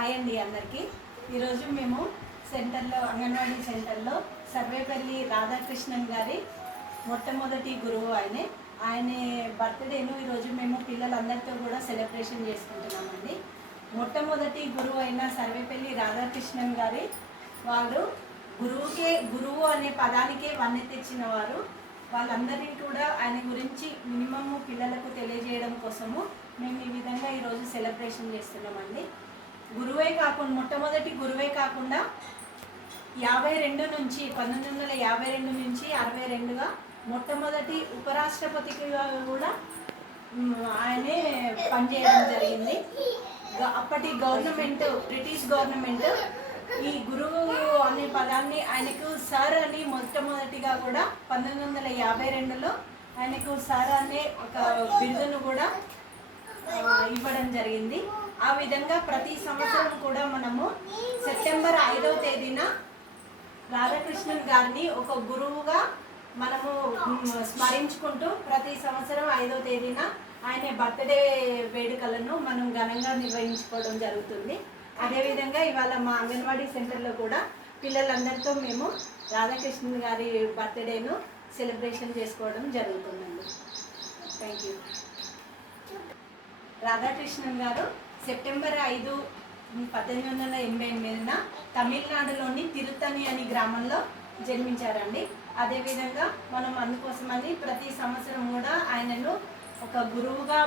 Hi అండి అందరికీ. ఈరోజు మేము సెంటర్లో అంగన్వాడీ సెంటర్లో సర్వేపల్లి రాధాకృష్ణన్ గారి మొట్టమొదటి గురువు ఆయన బర్త్డేను ఈరోజు మేము పిల్లలందరితో కూడా సెలబ్రేషన్ చేసుకుంటున్నామండి. మొట్టమొదటి గురువు అయిన సర్వేపల్లి రాధాకృష్ణన్ గారి వాళ్ళు గురువు అనే పదానికే వన్నె తెచ్చిన వారు. వాళ్ళందరినీ కూడా ఆయన గురించి మినిమము పిల్లలకు తెలియజేయడం కోసము మేము ఈ విధంగా ఈరోజు సెలబ్రేషన్ చేస్తున్నామండి. గురువే కాకుండా మొట్టమొదటి గురువే కాకుండా 1952 నుంచి 62గా మొట్టమొదటి ఉపరాష్ట్రపతిగా కూడా ఆయనే పనిచేయడం జరిగింది. అప్పటి గవర్నమెంట్, బ్రిటిష్ గవర్నమెంట్ ఈ గురువు అనే పదాన్ని ఆయనకు సార్ అని మొట్టమొదటిగా కూడా 1952లో ఆయనకు సార్ అనే ఒక బిరుదును కూడా ఇవ్వడం జరిగింది. ఆ విధంగా ప్రతి సంవత్సరం కూడా మనము సెప్టెంబర్ 5వ తేదీన రాధాకృష్ణన్ గారిని ఒక గురువుగా మనము స్మరించుకుంటూ ప్రతి సంవత్సరం 5వ తేదీన ఆయన బర్త్డే వేడుకలను మనం ఘనంగా నిర్వహించుకోవడం జరుగుతుంది. అదేవిధంగా ఇవాళ మా అంగన్వాడీ సెంటర్లో కూడా పిల్లలందరితో మేము రాధాకృష్ణన్ గారి బర్త్డేను సెలబ్రేషన్ చేసుకోవడం జరుగుతుందండి. Thank you. రాధాకృష్ణన్ గారు సెప్టెంబర్ 5, 1888న తమిళనాడులోని తిరుత్తని అనే గ్రామంలో జన్మించారండి. అదేవిధంగా మనం అందుకోసమని ప్రతి సంవత్సరం కూడా ఆయనను ఒక గురువుగా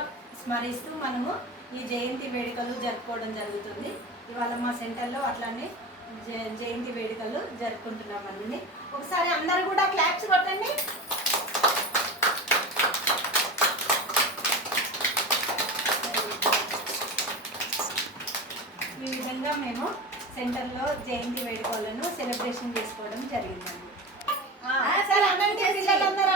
స్మరిస్తూ మనము ఈ జయంతి వేడుకలు జరుపుకోవడం జరుగుతుంది. ఇవాళ మా సెంటర్లో అట్లానే జయంతి వేడుకలు జరుపుకుంటున్నామండి. ఒకసారి అందరూ కూడా క్లాప్స్ కొట్టండి. ఈ విధంగా మేము సెంటర్లో జయంతి వేడుకలను సెలబ్రేషన్ చేసుకోవడం జరిగిందండి. సరే అందరికీ పిల్లలందరూ